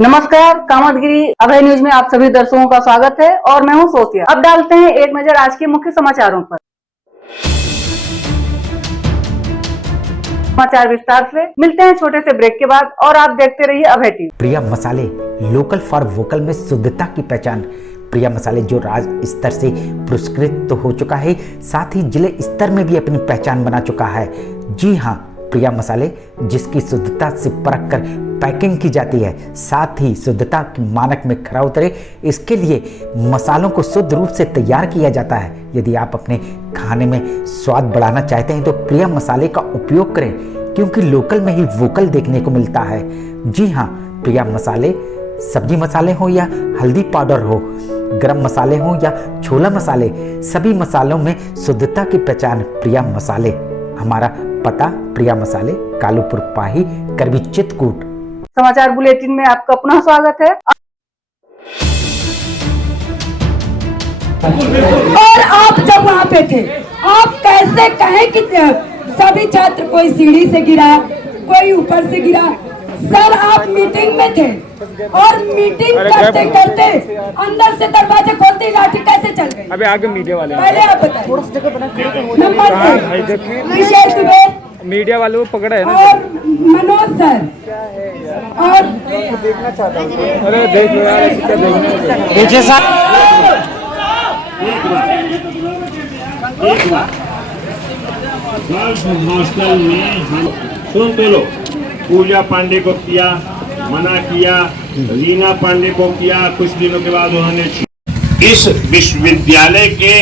नमस्कार, कामतगिरी अभय न्यूज में आप सभी दर्शकों का स्वागत है और मैं हूं सोफिया। अब डालते हैं एक नजर आज के मुख्य समाचारों पर। समाचार विस्तार से मिलते हैं छोटे से ब्रेक के बाद और आप देखते रहिए अभय टीवी। प्रिया मसाले लोकल फॉर वोकल में शुद्धता की पहचान। प्रिया मसाले जो राज्य स्तर से पुरस्कृत तो हो चुका है, साथ ही जिले स्तर में भी अपनी पहचान बना चुका है। जी हाँ, प्रिया मसाले जिसकी शुद्धता से परख कर पैकिंग की जाती है, साथ ही शुद्धता के मानक में खरा उतरे, इसके लिए मसालों को शुद्ध रूप से तैयार किया जाता है। यदि आप अपने खाने में स्वाद बढ़ाना चाहते हैं तो प्रिया मसाले का उपयोग करें, क्योंकि लोकल में ही वोकल देखने को मिलता है। जी हाँ, प्रिया मसाले सब्जी मसाले हो या हल्दी पाउडर हो, गरम मसाले हो या छोला मसाले, सभी मसालों में शुद्धता की पहचान प्रिया मसाले। हमारा पता प्रिया मसाले, कालूपुर पाही, करबी चित्रकूट। समाचार बुलेटिन में आपका पुनः स्वागत है। और आप जब वहाँ पे थे, आप कैसे कहें कि सभी छात्र, कोई सीढ़ी से गिरा, कोई ऊपर से गिरा। सर, आप मीटिंग में थे और मीटिंग करते करते अंदर से दरवाजे खोलते ही लाठी कैसे चल गई? अबे आगे मीडिया वाले, पहले आप बताइए। नंबर 2 विशेष दुबे, मीडिया वाले को पकड़ा है ना, और मनोज सर, और देखना चाहता हूँ। अरे देख लो यार, क्या देखना है। पीछे सर, हॉस्टल में हम सुन तो लो, पूजा पांडे को किया, मना किया, रीना पांडे को किया, कुछ दिनों के बाद उन्होंने इस विश्वविद्यालय के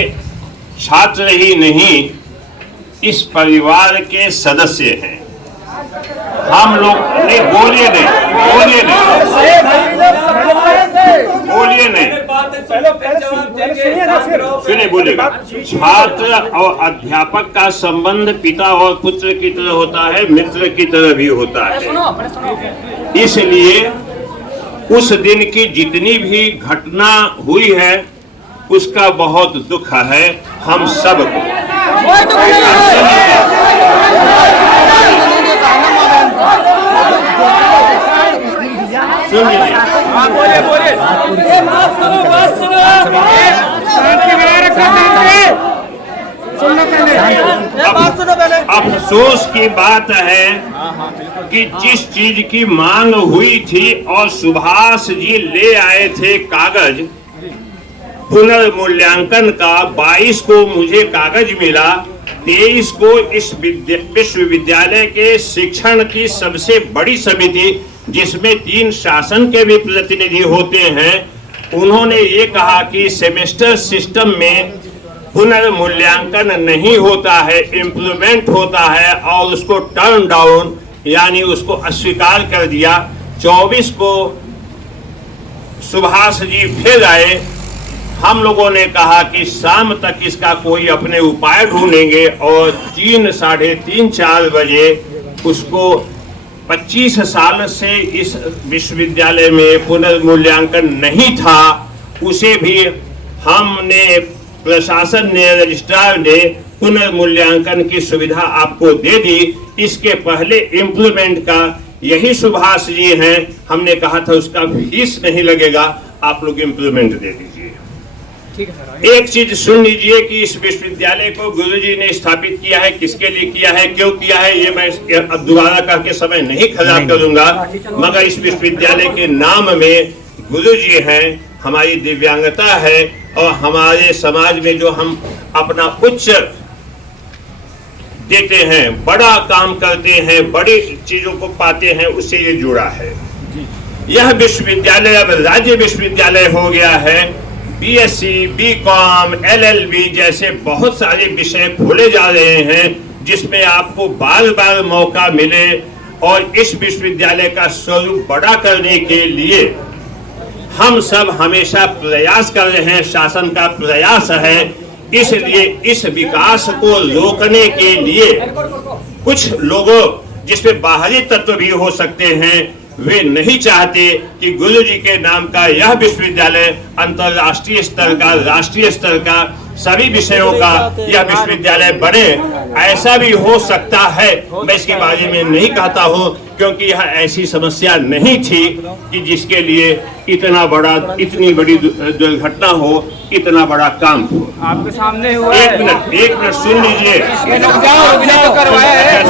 छात्र ही नहीं, इस परिवार के सदस्य हैं। हम लोग नहीं, बोलिए नहीं, बोलिए नहीं, बोलिए नहीं, सुनिए, बोलिएगा। छात्र और अध्यापक का संबंध पिता और पुत्र की तरह होता है, मित्र की तरह भी होता है। इसलिए उस दिन की जितनी भी घटना हुई है उसका बहुत दुख है हम सबको। सुन लीजिए, अफसोस की बात है कि जिस चीज की मांग हुई थी और सुभाष जी ले आए थे कागज पुनर्मूल्यांकन का, 22 को मुझे कागज मिला, 23 को इस विश्वविद्यालय के शिक्षण की सबसे बड़ी समिति, जिसमें 3 शासन के भी प्रतिनिधि होते हैं, उन्होंने ये कहा कि सेमेस्टर सिस्टम में पुनर्मूल्यांकन नहीं होता है, इम्प्लीमेंट होता है, और उसको टर्न डाउन यानी उसको अस्वीकार कर दिया। 24 को सुभाष जी फिर आए, हम लोगों ने कहा कि शाम तक इसका कोई अपने उपाय ढूंढेंगे, और 3, साढ़े 3, 4 बजे उसको 25 साल से इस विश्वविद्यालय में पुनर्मूल्यांकन नहीं था, उसे भी हमने, प्रशासन ने, रजिस्ट्रार ने पुनर्मूल्यांकन की सुविधा आपको दे दी। इसके पहले इम्प्लीमेंट का यही सुभाष जी हैं, हमने कहा था उसका फीस नहीं लगेगा, आप लोग इम्प्लीमेंट दे दीजिए। एक चीज सुन लीजिए कि इस विश्वविद्यालय को गुरुजी ने स्थापित किया है, किसके लिए किया है, क्यों किया है, ये मैं अब दोबारा करके समय नहीं खराब करूंगा, मगर इस विश्वविद्यालय के नाम में गुरुजी हैं, हमारी दिव्यांगता है, और हमारे समाज में जो हम अपना उच्च देते हैं, बड़ा काम करते हैं, बड़ी चीजों को पाते हैं, उससे ये जुड़ा है। यह विश्वविद्यालय अब राज्य विश्वविद्यालय हो गया है। बीएससी, बीकॉम, एलएलबी जैसे बहुत सारे विषय खोले जा रहे हैं, जिसमें आपको बार बार मौका मिले, और इस विश्वविद्यालय का स्वरूप बड़ा करने के लिए हम सब हमेशा प्रयास कर रहे हैं, शासन का प्रयास है। इसलिए इस विकास को रोकने के लिए कुछ लोगों, जिसमें बाहरी तत्व भी हो सकते हैं, वे नहीं चाहते कि गुरुजी के नाम का यह विश्वविद्यालय अंतर्राष्ट्रीय स्तर का, राष्ट्रीय स्तर का सभी विषयों का यह विश्वविद्यालय बने। ऐसा भी हो सकता है, मैं इसके बारे में नहीं कहता हूँ, क्योंकि यह ऐसी समस्या नहीं थी कि जिसके लिए इतनी बड़ी दुर्घटना हो, इतना बड़ा काम हो। आपके सामने हुआ एक मिनट सुन लीजिए। तो करवाया है।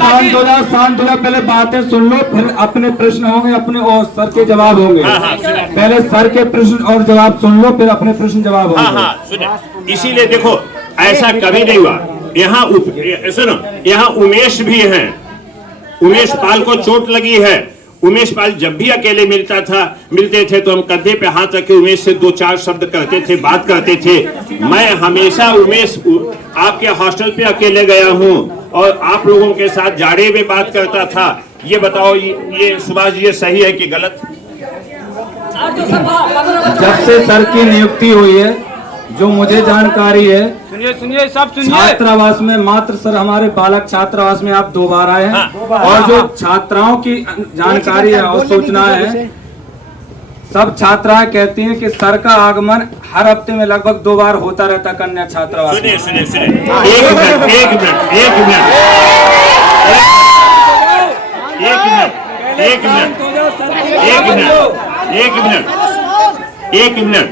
शांत हो जाओ, पहले बातें सुन लो, फिर अपने प्रश्न होंगे, अपने और सर के जवाब होंगे। पहले सर के प्रश्न और जवाब सुन लो, फिर अपने प्रश्न जवाब होंगे। सुनिए, इसीलिए देखो ऐसा कभी नहीं हुआ। यहाँ सुनो, यहाँ उमेश भी हैं। उमेश पाल को चोट लगी है। उमेश पाल जब भी अकेले मिलते थे तो हम कंधे पे हाथ रखे उमेश से 2-4 शब्द करते थे, बात करते थे। मैं हमेशा उमेश आपके हॉस्टल पे अकेले गया हूँ और आप लोगों के साथ जाड़े में बात करता था। ये बताओ, ये सुभाष जी, ये सही है कि गलत? जब से सर की नियुक्ति हुई है, जो मुझे जानकारी है, सुनिए सब सुनिए। छात्रावास में मात्र सर हमारे बालक छात्रावास में आप 2 बार आए हैं। और जो छात्राओं की जानकारी है और सूचनाएं हैं, सब छात्राएं कहती हैं कि सर का आगमन हर हफ्ते में लगभग 2 बार होता रहता कन्या छात्रावास। सुनिए एक मिनट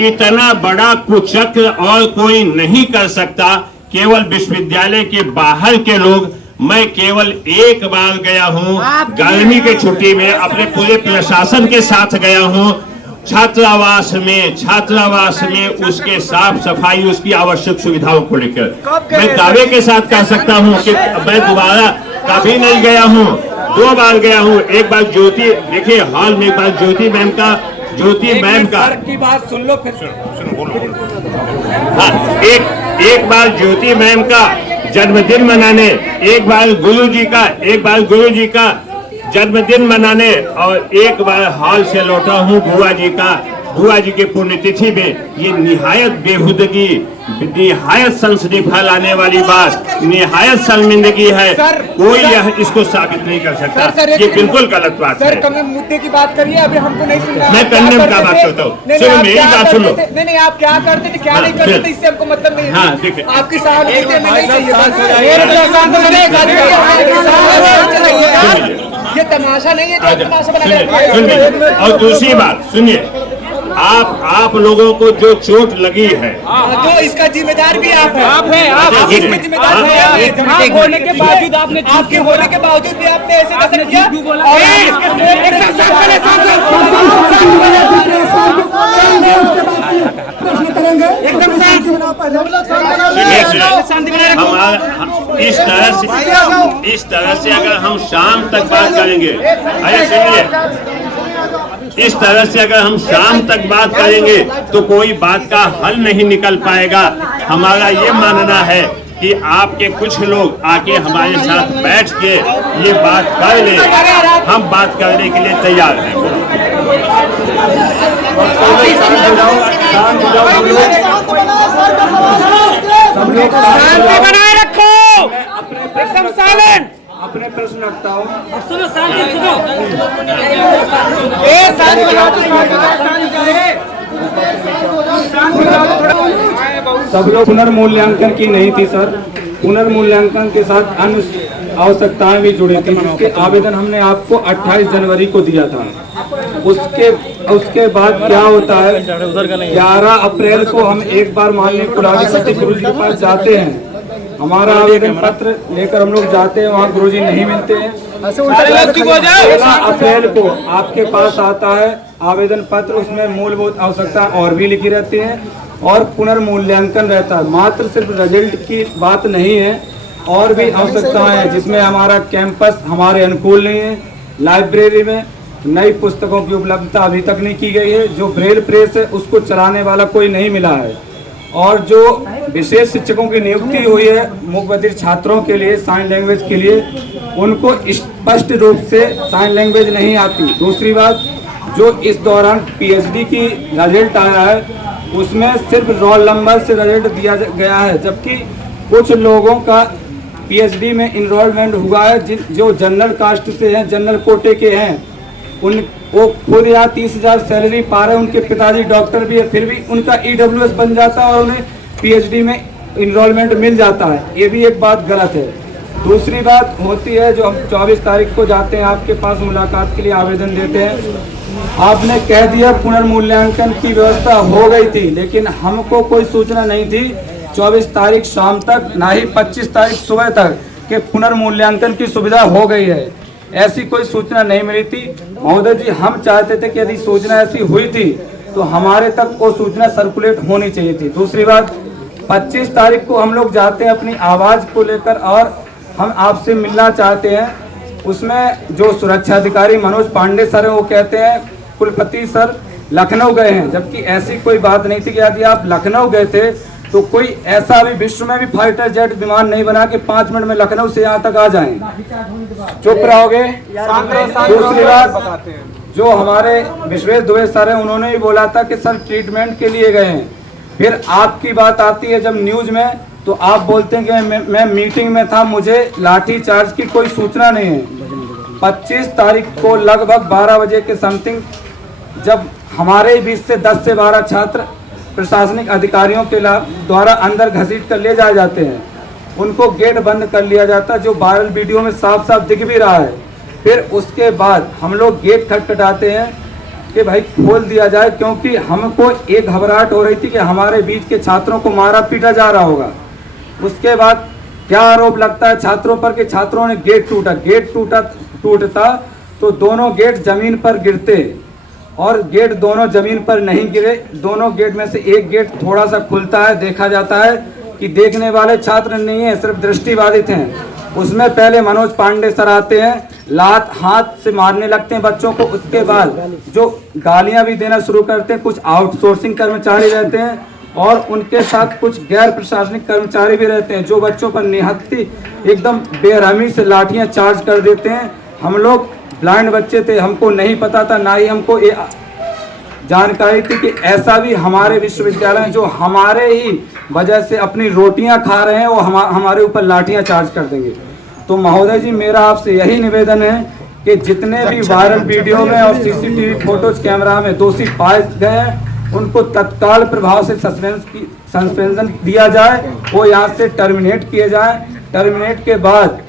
इतना बड़ा कुचक्र और कोई नहीं कर सकता, केवल विश्वविद्यालय के बाहर के लोग। मैं केवल एक बार गया हूँ, गर्मी के छुट्टी में अपने पूरे प्रशासन के साथ गया हूँ छात्रावास में उसके साफ सफाई, उसकी आवश्यक सुविधाओं को लेकर। मैं दावे के साथ कह सकता हूँ कि मैं दोबारा कभी नहीं गया हूँ, 2 बार गया हूँ। एक बार ज्योति, देखिए हॉल में, एक बार ज्योति मैम का सर की बात सुन लो, फिर हाँ, एक बार ज्योति मैम का जन्मदिन मनाने, एक बार गुरु जी का जन्मदिन मनाने, और एक बार हॉल से लौटा हूँ बुआ जी के पुण्यतिथि में। ये निहायत बेहुदगी, निहायत सनसनी फैलाने वाली बात, निहायत शर्मिंदगी है। कोई यह इसको साबित नहीं कर सकता। ये बिल्कुल गलत बात है। सर, मुद्दे की बात करिए, अभी हमको नहीं सुनना। मैं करने का बात करता हूँ, सुनो मेरी बात सुन लो। नहीं, आप क्या करते थे, क्या नहीं करते थे, इससे हमको मतलब नहीं है। हाँ, देखिए, आपकी सहानुभूति हमें नहीं चाहिए। ये तमाशा नहीं है, तमाशा सुनिए, और दूसरी बात सुनिए, आप लोगों को जो चोट लगी है, जो इसका जिम्मेदार भी आप हैं, आप इसके जिम्मेदार होने के बावजूद आपके होने के बावजूद भी आपने ऐसे कैसे किया? एकदम इस तरह से अगर हम शाम तक बात करेंगे, अरे सुनिए, इस तरह से अगर हम शाम तक बात करेंगे तो कोई बात का हल नहीं निकल पाएगा। हमारा ये मानना है कि आपके कुछ लोग आके हमारे साथ बैठ के ये बात कर ले, हम बात करने के लिए तैयार हैं। शांति बनाए रखो, एकदम साइलेंट। अपने प्रश्न रखता हूँ। सुनो, शांति सुनो। सब लोग पुनर्मूल्यांकन की नहीं थी सर, पुनर्मूल्यांकन के साथ अन्य आवश्यकताएं भी जुड़ी थी, जिसके आवेदन हमने आपको 28 जनवरी को दिया था। उसके बाद क्या होता है, 11 अप्रैल को हम एक बार माननीय कुलाधिपति गुरु जी के पास जाते हैं, हमारा आवेदन पत्र लेकर हम लोग जाते हैं, वहाँ गुरुजी नहीं मिलते हैं। 16 अप्रैल को आपके पास आता है आवेदन पत्र, उसमें मूलभूत आवश्यकता और भी लिखी रहती हैं और पुनर्मूल्यांकन रहता है। मात्र सिर्फ रिजल्ट की बात नहीं है, और भी आवश्यकताएं हैं, जिसमें हमारा कैंपस हमारे अनुकूल नहीं है, लाइब्रेरी में नई पुस्तकों की उपलब्धता अभी तक नहीं की गई है, जो ब्रेल प्रेस है उसको चलाने वाला कोई नहीं मिला है, और जो विशेष शिक्षकों की नियुक्ति हुई है मूक बधिर छात्रों के लिए साइन लैंग्वेज के लिए, उनको स्पष्ट रूप से साइन लैंग्वेज नहीं आती। दूसरी बात, जो इस दौरान पीएचडी की रिजल्ट आया है उसमें सिर्फ रोल नंबर से रिजल्ट दिया गया है, जबकि कुछ लोगों का पीएचडी में इनरोलमेंट हुआ है जो जनरल कास्ट से हैं, जनरल कोटे के हैं, वो खुद यहाँ 30,000 सैलरी पा रहे हैं, उनके पिताजी डॉक्टर भी है, फिर भी उनका EWS बन जाता है और उन्हें PhD में इनरोलमेंट मिल जाता है। ये भी एक बात गलत है। दूसरी बात होती है, जो हम 24 तारीख को जाते हैं आपके पास मुलाकात के लिए आवेदन देते हैं, आपने कह दिया पुनर्मूल्यांकन की व्यवस्था हो गई थी, लेकिन हमको कोई सूचना नहीं थी 24 तारीख शाम तक, ना ही 25 तारीख सुबह तक कि पुनर्मूल्यांकन की सुविधा हो गई है। ऐसी कोई सूचना नहीं मिली थी। महोदय जी, हम चाहते थे कि यदि सूचना ऐसी हुई थी तो हमारे तक वो सूचना सर्कुलेट होनी चाहिए थी। दूसरी बात, 25 तारीख को हम लोग जाते हैं अपनी आवाज़ को लेकर और हम आपसे मिलना चाहते हैं। उसमें जो सुरक्षा अधिकारी मनोज पांडे सर हैं वो कहते हैं कुलपति सर लखनऊ गए हैं, जबकि ऐसी कोई बात नहीं थी कि यदि आप लखनऊ गए थे तो कोई ऐसा अभी विश्व में भी फाइटर जेट विमान नहीं बना कि 5 मिनट में लखनऊ से यहाँ तक आ जाएं। चुप रहोगे। दूसरी बात, जो हमारे विश्वेश दुबे सर हैं उन्होंने भी बोला था कि सर ट्रीटमेंट के लिए गए हैं। फिर आपकी बात आती है जब न्यूज में, तो आप बोलते हैं कि मैं मीटिंग में था, मुझे लाठी चार्ज की कोई सूचना नहीं है। 25 तारीख को लगभग 12 बजे के समथिंग जब हमारे बीच से 10 से 12 छात्र प्रशासनिक अधिकारियों के द्वारा अंदर घसीट कर ले जाए जाते हैं, उनको गेट बंद कर लिया जाता है, जो वायरल वीडियो में साफ साफ दिख भी रहा है। फिर उसके बाद हम लोग गेट खटखटाते हैं कि भाई खोल दिया जाए, क्योंकि हमको एक घबराहट हो रही थी कि हमारे बीच के छात्रों को मारा पीटा जा रहा होगा। उसके बाद क्या आरोप लगता है छात्रों पर कि छात्रों ने गेट टूटता तो दोनों गेट जमीन पर गिरते, और गेट दोनों जमीन पर नहीं गिरे। दोनों गेट में से एक गेट थोड़ा सा खुलता है, देखा जाता है कि देखने वाले छात्र नहीं है, सिर्फ दृष्टिबाधित हैं। उसमें पहले मनोज पांडे सर आते हैं, लात हाथ से मारने लगते हैं बच्चों को। उसके बाद जो गालियां भी देना शुरू करते हैं। कुछ आउटसोर्सिंग कर्मचारी रहते हैं और उनके साथ कुछ गैर प्रशासनिक कर्मचारी भी रहते हैं, जो बच्चों पर निहत्ती एकदम बेरहमी से लाठियां चार्ज कर देते हैं। हम लोग ब्लाइंड बच्चे थे, हमको नहीं पता था, ना ही हमको ये जानकारी थी कि ऐसा भी हमारे विश्वविद्यालय में जो हमारे ही वजह से अपनी रोटियां खा रहे हैं वो हमारे ऊपर लाठियां चार्ज कर देंगे। तो महोदय जी, मेरा आपसे यही निवेदन है कि जितने भी वायरल वीडियो में और CCTV फोटोज कैमरा में दोषी पाए गए हैं उनको तत्काल प्रभाव से सस्पेंशन दिया जाए, वो यहाँ से टर्मिनेट किए जाए। टर्मिनेट के बाद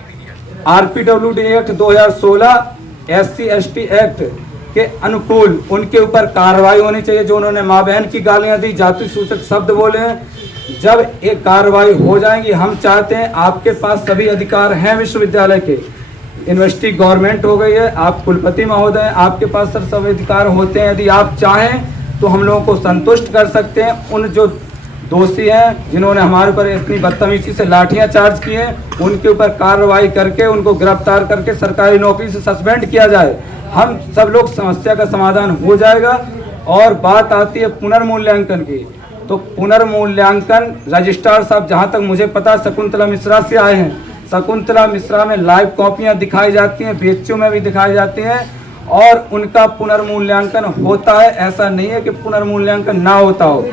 RPWD एक्ट 2016 SC/ST एक्ट के अनुकूल उनके ऊपर कार्रवाई होनी चाहिए। जो उन्होंने माँ बहन की गालियां दी, जाति सूचक शब्द बोले हैं, जब एक कार्रवाई हो जाएगी, हम चाहते हैं, आपके पास सभी अधिकार हैं विश्वविद्यालय के, यूनिवर्सिटी गवर्नमेंट हो गई है, आप कुलपति महोदय, आपके पास सर सभी अधिकार होते हैं। यदि आप चाहें तो हम लोगों को संतुष्ट कर सकते हैं। उन जो दोषी हैं जिन्होंने हमारे ऊपर इतनी बदतमीजी से लाठियां चार्ज की हैं, उनके ऊपर कार्रवाई करके उनको गिरफ्तार करके सरकारी नौकरी से सस्पेंड किया जाए। हम सब लोग समस्या का समाधान हो जाएगा। और बात आती है पुनर्मूल्यांकन की, तो पुनर्मूल्यांकन रजिस्ट्रार साहब, जहाँ तक मुझे पता, शकुंतला मिश्रा से आए हैं। शकुंतला मिश्रा में लाइव कॉपियाँ दिखाई जाती हैं, BHU में भी दिखाई जाती हैं, और उनका पुनर्मूल्यांकन होता है। ऐसा नहीं है कि पुनर्मूल्यांकन ना होता हो,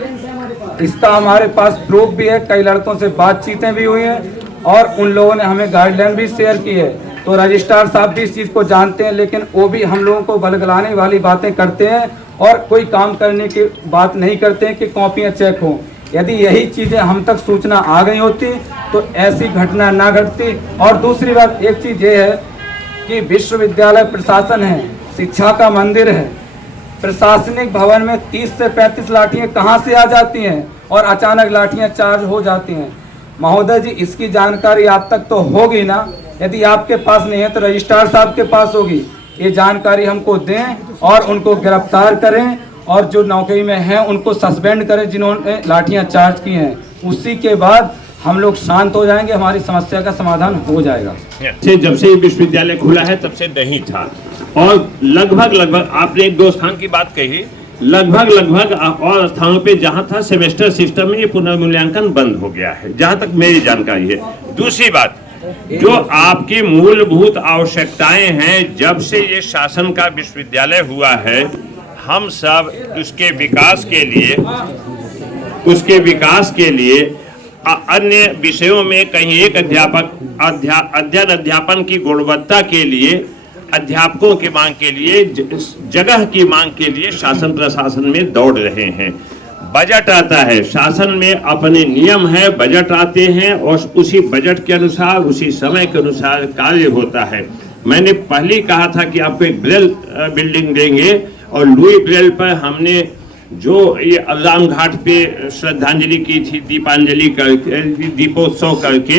इसका हमारे पास प्रूफ भी है। कई लड़कों से बातचीतें भी हुई हैं और उन लोगों ने हमें गाइडलाइन भी शेयर की है। तो रजिस्ट्रार साहब भी इस चीज़ को जानते हैं, लेकिन वो भी हम लोगों को बलगलाने वाली बातें करते हैं और कोई काम करने की बात नहीं करते हैं कि कॉपियाँ चेक हों। यदि यही चीज़ें हम तक सूचना आ गई होती तो ऐसी घटना ना घटती। और दूसरी बात, एक चीज़ ये है कि विश्वविद्यालय प्रशासन है, शिक्षा का मंदिर है, प्रशासनिक भवन में 30 से 35 लाठियाँ कहाँ से आ जाती हैं और अचानक लाठियाँ चार्ज हो जाती हैं। महोदय जी, इसकी जानकारी आप तक तो होगी ना, यदि आपके पास नहीं है तो रजिस्ट्रार साहब के पास होगी। ये जानकारी हमको दें और उनको गिरफ्तार करें, और जो नौकरी में हैं उनको सस्पेंड करें जिन्होंने लाठियाँ चार्ज की हैं। उसी के बाद हम लोग शांत हो जाएंगे, हमारी समस्या का समाधान हो जाएगा। जब से विश्वविद्यालय खुला है तब से नहीं था, और लगभग आपने एक दो स्थान की बात कही, लगभग और स्थानों पे जहां था सेमेस्टर सिस्टम में ये पुनर्मूल्यांकन बंद हो गया है, जहां तक मेरी जानकारी है। दूसरी बात, जो आपकी मूलभूत आवश्यकताएं हैं, जब से ये शासन का विश्वविद्यालय हुआ है, हम सब उसके विकास के लिए अन्य विषयों में कहीं एक अध्यापन की गुणवत्ता के लिए अध्यापकों की मांग के लिए, जगह की मांग के लिए शासन प्रशासन में दौड़ रहे हैं। बजट आता है, शासन में अपने नियम है, बजट आते हैं और उसी बजट के अनुसार, उसी समय के अनुसार कार्य होता है। मैंने पहले ही कहा था कि आपको एक ब्रेल बिल्डिंग देंगे और लुई ब्रेल पर हमने जो ये अल्लाम घाट पे श्रद्धांजलि की थी, दीपांजलि करके, दीपोत्सव करके,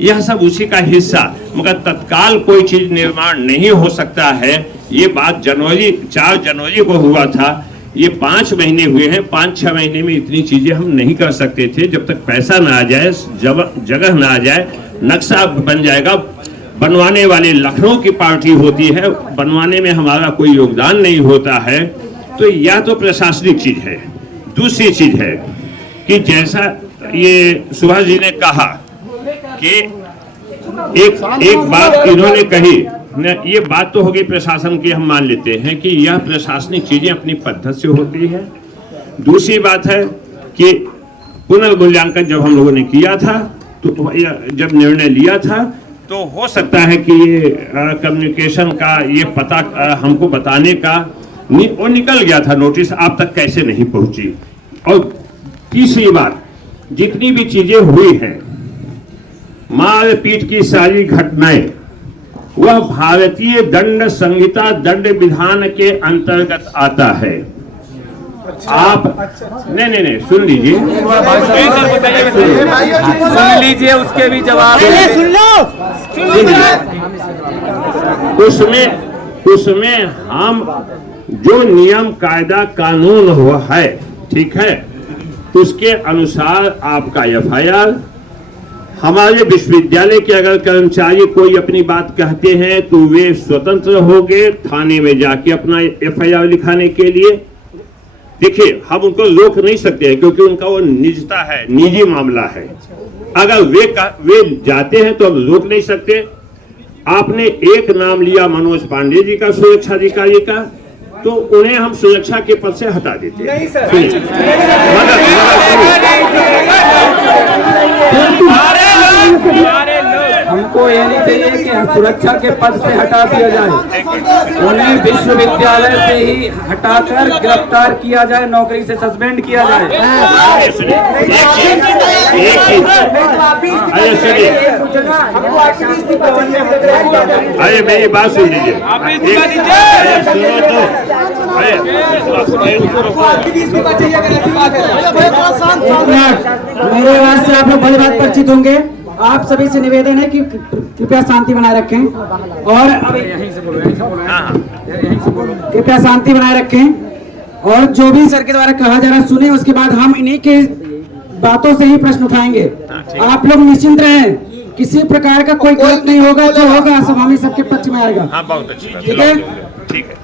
यह सब उसी का हिस्सा, मगर तत्काल कोई चीज निर्माण नहीं हो सकता है। ये बात 4 जनवरी को हुआ था, ये 5 महीने हुए हैं। 5-6 महीने में इतनी चीजें हम नहीं कर सकते थे। जब तक पैसा ना आ जाए, जगह ना आ जाए, नक्शा बन जाएगा। बनवाने वाले लखनऊ की पार्टी होती है, बनवाने में हमारा कोई योगदान नहीं होता है। तो यह तो प्रशासनिक चीज है। दूसरी चीज है कि जैसा ये सुभाष जी ने कहा कि एक बात इन्होंने कही, ये बात तो होगी प्रशासन की, हम मान लेते हैं कि यह प्रशासनिक चीजें अपनी पद्धति से होती है। दूसरी बात है कि पुनर्मूल्यांकन जब हम लोगों ने किया था, तो जब निर्णय लिया था, तो हो सकता है कि ये कम्युनिकेशन का ये पता हमको बताने का वो निकल गया था, नोटिस आप तक कैसे नहीं पहुंची। और तीसरी बात, जितनी भी चीजें हुई हैं, मारपीट की सारी घटनाएं, वह भारतीय दंड संहिता दंड विधान के अंतर्गत आता है। आप नहीं सुन लीजिए, सुन लीजिए, उसके भी जवाब सुन लो। उसमें हम जो नियम कायदा कानून हुआ है, ठीक है, उसके अनुसार आपका FIR, हमारे विश्वविद्यालय के अगर कर्मचारी कोई अपनी बात कहते हैं तो वे स्वतंत्र हो गए थाने में जाके अपना FIR लिखाने के लिए। देखिए, हम उनको रोक नहीं सकते हैं क्योंकि उनका वो निजता है, निजी मामला है। अगर वे जाते हैं तो हम रोक नहीं सकते। आपने एक नाम लिया मनोज पांडे जी का, सुरक्षा अधिकारी का, तो उन्हें हम सुरक्षा के पद से हटा देते हैं। नहीं सर, हमको ये नहीं चाहिए कि सुरक्षा के पद से हटा दिया जाए, उन्हें विश्वविद्यालय से ही हटाकर गिरफ्तार किया जाए, नौकरी से सस्पेंड किया जाए। अरे मेरी बात सुन लीजिए, मेरे आवाज से आप लोग भली बात परिचित होंगे। आप सभी से निवेदन है कि कृपया शांति बनाए रखें और कृपया शांति बनाए रखें और जो भी सर के द्वारा कहा जा रहा है सुने, उसके बाद हम इन्हीं के बातों से ही प्रश्न उठाएंगे। आप लोग निश्चिंत रहें, किसी प्रकार का कोई गलत नहीं होगा, जो होगा सभा में सबके पक्ष में आएगा। ठीक है, ठीक है।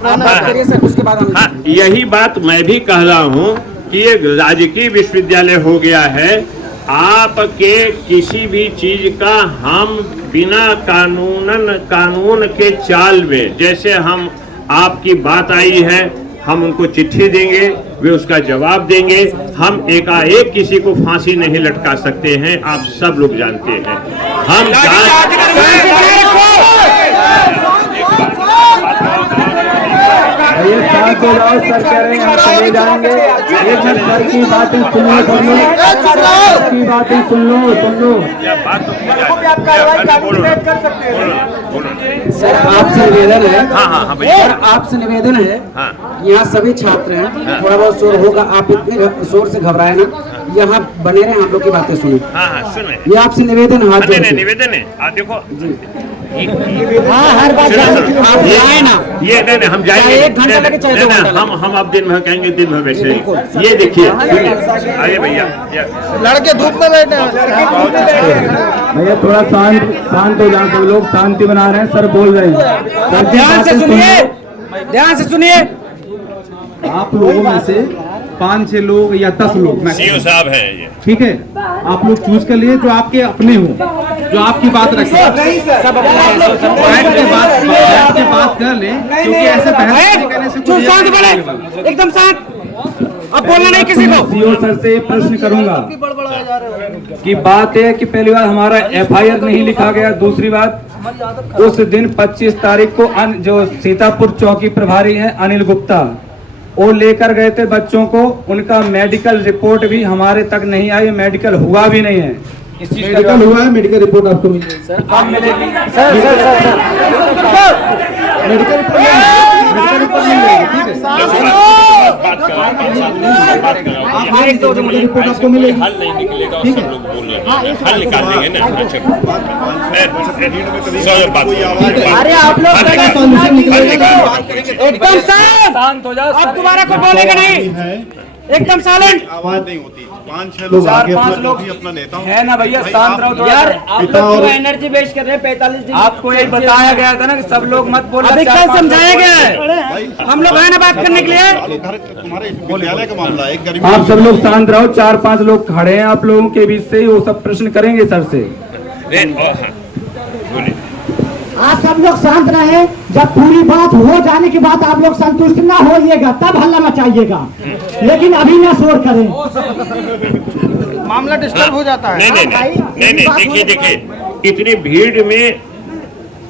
बात करिए सर, उसके बाद हम यही बात मैं भी कह रहा हूँ कि ये राजकीय विश्वविद्यालय हो गया है। आपके किसी भी चीज का हम बिना कानून के चाल में, जैसे हम आपकी बात आई है, हम उनको चिट्ठी देंगे, वे उसका जवाब देंगे। हम एकाएक किसी को फांसी नहीं लटका सकते हैं, आप सब लोग जानते हैं। हम ये शांत हो जाओ, सर कह रहे हैं हम चले जाएंगे। एक मिनट, सर की बातें सुन लो, की बातें सुन लो। सर आपसे निवेदन है, हाँ सर आपसे निवेदन है, यहाँ सभी छात्र हैं, थोड़ा बहुत शोर होगा, आप इतने शोर से घबराए ना, यहाँ बने रहे, हम लोग की बातें सुने। सुने, ये आपसे निवेदन, हाथ जोड़ के। निवेदन है। आप देखो, हर बात आप जाए ना, ये नहीं हम जाएंगे, 1 घंटा लगे चाहे 2 घंटा लगे। हम अब दिन भर कहेंगे, दिन भर वैसे ही। ये देखिए, अरे भैया लड़के धूप में बैठे हैं। भैया थोड़ा शांत हो जाए, सब लोग शांति बना रहे हैं, सर बोल रहे हैं। ध्यान से सुनिए, ध्यान से सुनिए। आप लोगों में से 5-6 लोग या 10 लोग सीओ साहब हैं ये, ठीक है, आप लोग चूज कर लिए जो आपके अपने हो, जो आपकी बात रखें, बैठ के बात कर लें, क्योंकि ऐसे बहस करने से एकदम शांत, अब बोलना नहीं किसी को। सीओ सर से प्रश्न करूंगा कि बात है कि पहली बार हमारा FIR नहीं लिखा गया, दूसरी बात उस दिन 25 तारीख को जो सीतापुर चौकी प्रभारी है अनिल गुप्ता, वो लेकर गए थे बच्चों को। उनका मेडिकल रिपोर्ट भी हमारे तक नहीं आई, मेडिकल हुआ भी नहीं है। इस चीज मेडिकल हुआ है, मेडिकल रिपोर्ट आपको मिलेगी सर, कब मिलेगी? मेडिकल रिपोर्ट मिल जाएगी, ठीक है। मेडिकल रिपोर्ट आपको मिलेगी, हल नहीं निकलेगा, ठीक सब है। लोग बोल रहे हैं हल निकाल देंगे ना। अरे आप लोग सॉल्यूशन निकलेगा। एकदम शांत हो जाओ, अब दोबारा को बोलेगा नहीं, एकदम साइलेंट। आवाज नहीं होती। 5-6 लोग आगे अपना जो भी अपना नेता है ना भैया, शांत रहो थोड़ा। यार आप लोग जो एनर्जी वेस्ट कर रहे हैं 45 दिन। आपको यही बताया गया था ना कि सब लोग मत बोलो। अभी क्या समझाया गया है? हम लोग है ना बात करने के लिए। तुम्हारे विद्यालय का मामला है, गर्मी आप सब लोग शांत रहो, 4-5 लोग खड़े हैं आप लोगों के बीच से, वो सब प्रश्न करेंगे सर से। आप सब लोग शांत रहे। जब पूरी बात हो जाने के बाद आप लोग संतुष्ट ना होइएगा तब हल्ला मचाइएगा, लेकिन अभी ना शोर करें। मामला डिस्टर्ब हो जाता है। नहीं, देखिए इतनी भीड़ में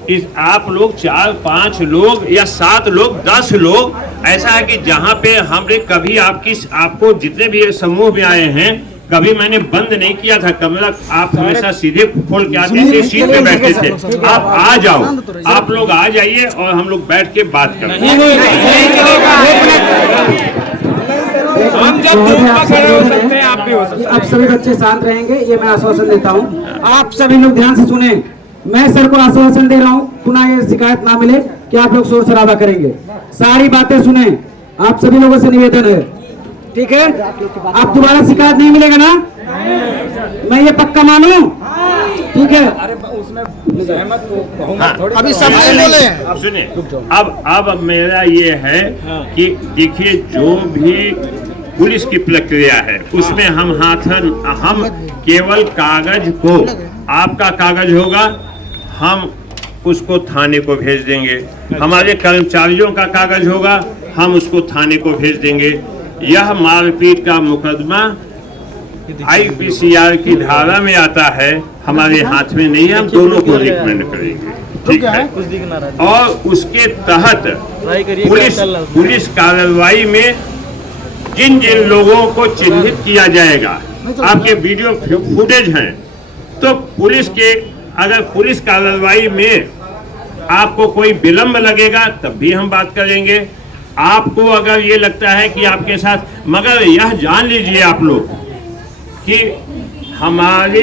इस आप लोग 4-5 लोग या 7 लोग 10 लोग, ऐसा है कि जहाँ पे हमने कभी आपको जितने भी समूह में आए हैं, कभी मैंने बंद नहीं किया था कमरा। आप हमेशा सीधे खोल के आते थे, सीट पे बैठते थे। आप आ जाओ, आप लोग आ जाइए और हम लोग बैठ के बात करें। हम जब धूप में खड़े हो सकते हैं, आप भी हो सकते हैं। अब सभी बच्चे शांत रहेंगे, ये मैं आश्वासन देता हूँ। आप सभी लोग ध्यान से सुने, मैं सर को आश्वासन दे रहा हूँ, पुनः ये शिकायत ना मिले कि आप लोग शोर शराबा करेंगे। सारी बातें सुने, आप सभी लोगों से निवेदन है, ठीक है? आप दोबारा शिकायत नहीं मिलेगा ना? मैं ये पक्का मानूं, ठीक है? अभी सब बोले हैं। अब सुनिए, अब मेरा ये है कि देखिए जो भी पुलिस की प्रक्रिया है उसमें हम केवल कागज को, आपका कागज होगा, हम उसको थाने को भेज देंगे। हमारे कर्मचारियों का कागज होगा, हम उसको थाने को भेज देंगे। यह मारपीट का मुकदमा IPCR की धारा में आता है, हमारे हाथ में नहीं है, हम दोनों को रिकमेंड करेंगे, ठीक है? और उसके तहत पुलिस कार्रवाई में जिन जिन लोगों को चिन्हित किया जाएगा, आपके वीडियो फुटेज हैं, तो अगर पुलिस कार्रवाई में आपको कोई विलंब लगेगा तब भी हम बात करेंगे। आपको अगर ये लगता है कि आपके साथ, मगर यह जान लीजिए आप लोग कि हमारे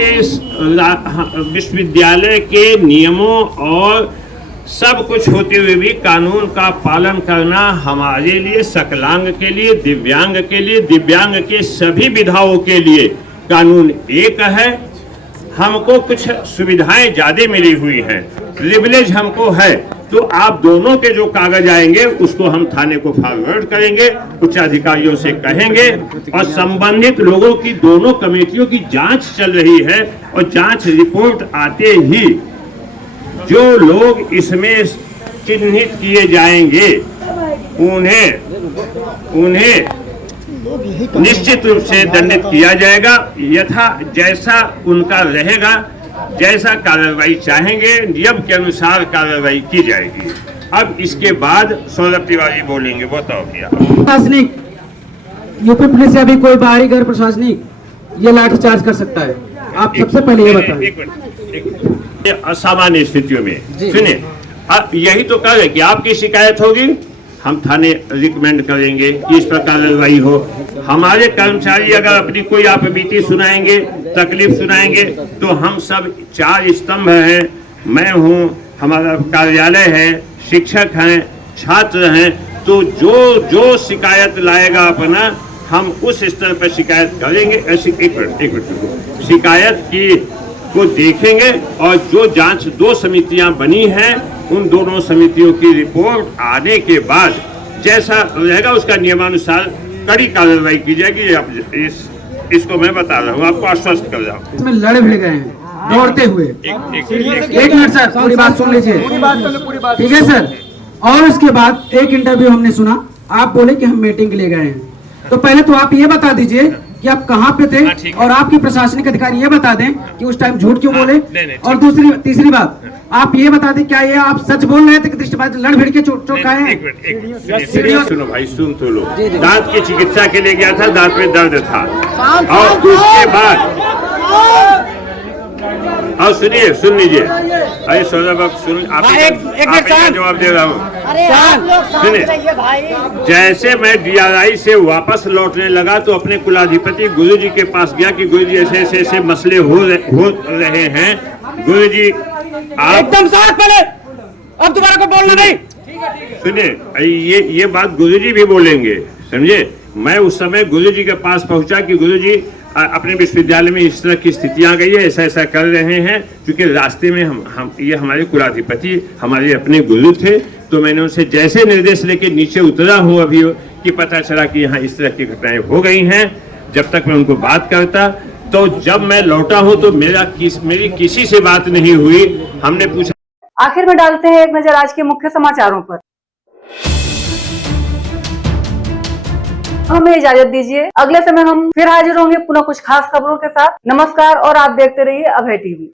विश्वविद्यालय के नियमों और सब कुछ होते हुए भी कानून का पालन करना हमारे लिए, सकलांग के लिए, दिव्यांग के लिए, दिव्यांग के सभी विधाओं के लिए कानून एक है। हमको कुछ सुविधाएं ज्यादा मिली हुई हैं, प्रिविलेज हमको है, तो आप दोनों के जो कागज आएंगे उसको हम थाने को फॉरवर्ड करेंगे, उच्च अधिकारियों से कहेंगे, और संबंधित लोगों की दोनों कमेटियों की जांच चल रही है, और जांच रिपोर्ट आते ही जो लोग इसमें चिन्हित किए जाएंगे उन्हें निश्चित रूप से दंडित किया जाएगा, यथा जैसा उनका रहेगा, जैसा कार्रवाई चाहेंगे नियम के अनुसार कार्रवाई की जाएगी। अब इसके बाद सौरभ तिवारी बोलेंगे, बताओ क्या। प्रशासनिक यूपी पुलिस से अभी कोई बाहरी गैर प्रशासनिक ये लाठीचार्ज कर सकता है? आप सबसे पहले ये बताएं। एक मिनट, असामान्य स्थितियों में सुनिए, यही तो कह रहे कि आपकी शिकायत होगी, हम थाने रिकमेंड करेंगे कि इस पर कार्रवाई हो। हमारे कर्मचारी अगर अपनी कोई आप बीती सुनाएंगे, तकलीफ सुनाएंगे, तो हम सब 4 स्तंभ हैं, मैं हूँ, हमारा कार्यालय है, शिक्षक हैं, छात्र हैं, तो जो शिकायत लाएगा अपना, हम उस स्तर पर शिकायत करेंगे। एक मिनट शिकायत को देखेंगे, और जो जांच 2 समितियां बनी हैं, उन दोनों समितियों की रिपोर्ट आने के बाद जैसा रहेगा उसका नियमानुसार कड़ी कार्रवाई की जाएगी। इसको मैं बता रहा हूँ, आपको आश्वस्त कर रहा हूँ। इसमें लड़े भिड़ गए हैं दौड़ते हुए। एक मिनट सर, पूरी बात सुन लीजिए, ठीक है सर? और उसके बाद एक इंटरव्यू हमने सुना, आप बोले कि हम मीटिंग के लिए गए हैं, तो पहले तो आप ये बता दीजिए कि आप कहाँ पे थे हाँ, ठीक है। और आपकी प्रशासनिक अधिकारी ये बता दें कि उस टाइम झूठ क्यों बोले। नहीं, और तीसरी बात आप ये बता दें क्या ये आप सच बोल रहे थे कि दृष्टिबाधित लड़ भिड़ के चोट खाए हैं। एक मिनट सुनो भाई, सुन तो लो। दांत की चिकित्सा के लिए गया था, दांत में दर्द था, और उसके बाद और सुन लीजिए। अरे सौदा बाबू सुन, आप जवाब दे रहा हूँ। सुनिए, जैसे मैं DRI से वापस लौटने लगा तो अपने कुलाधिपति गुरुजी के पास गया कि गुरुजी ऐसे ऐसे मसले हो रहे हैं। गुरुजी आप एकदम साथ पहले, अब दोबारा को बोलना नहीं। सुनिए, ये बात गुरुजी भी बोलेंगे, समझे। मैं उस समय गुरुजी के पास पहुंचा कि गुरुजी अपने विश्वविद्यालय में इस तरह की स्थितियां आ गई है, ऐसा ऐसा कर रहे हैं, क्योंकि रास्ते में हम ये हमारे कुलाधिपति हमारे अपने गुरु थे, तो मैंने उनसे जैसे निर्देश लेके नीचे उतरा हूँ अभी कि पता चला कि यहाँ इस तरह की घटनाएं हो गई हैं। जब तक मैं उनको बात करता, तो जब मैं लौटा हूँ तो मेरी किसी से बात नहीं हुई। हमने पूछा। आखिर में डालते हैं एक नजर आज के मुख्य समाचारों पर। हमें इजाजत दीजिए, अगले समय हम फिर हाजिर होंगे पुनः कुछ खास खबरों के साथ। नमस्कार और आप देखते रहिए अभय टीवी।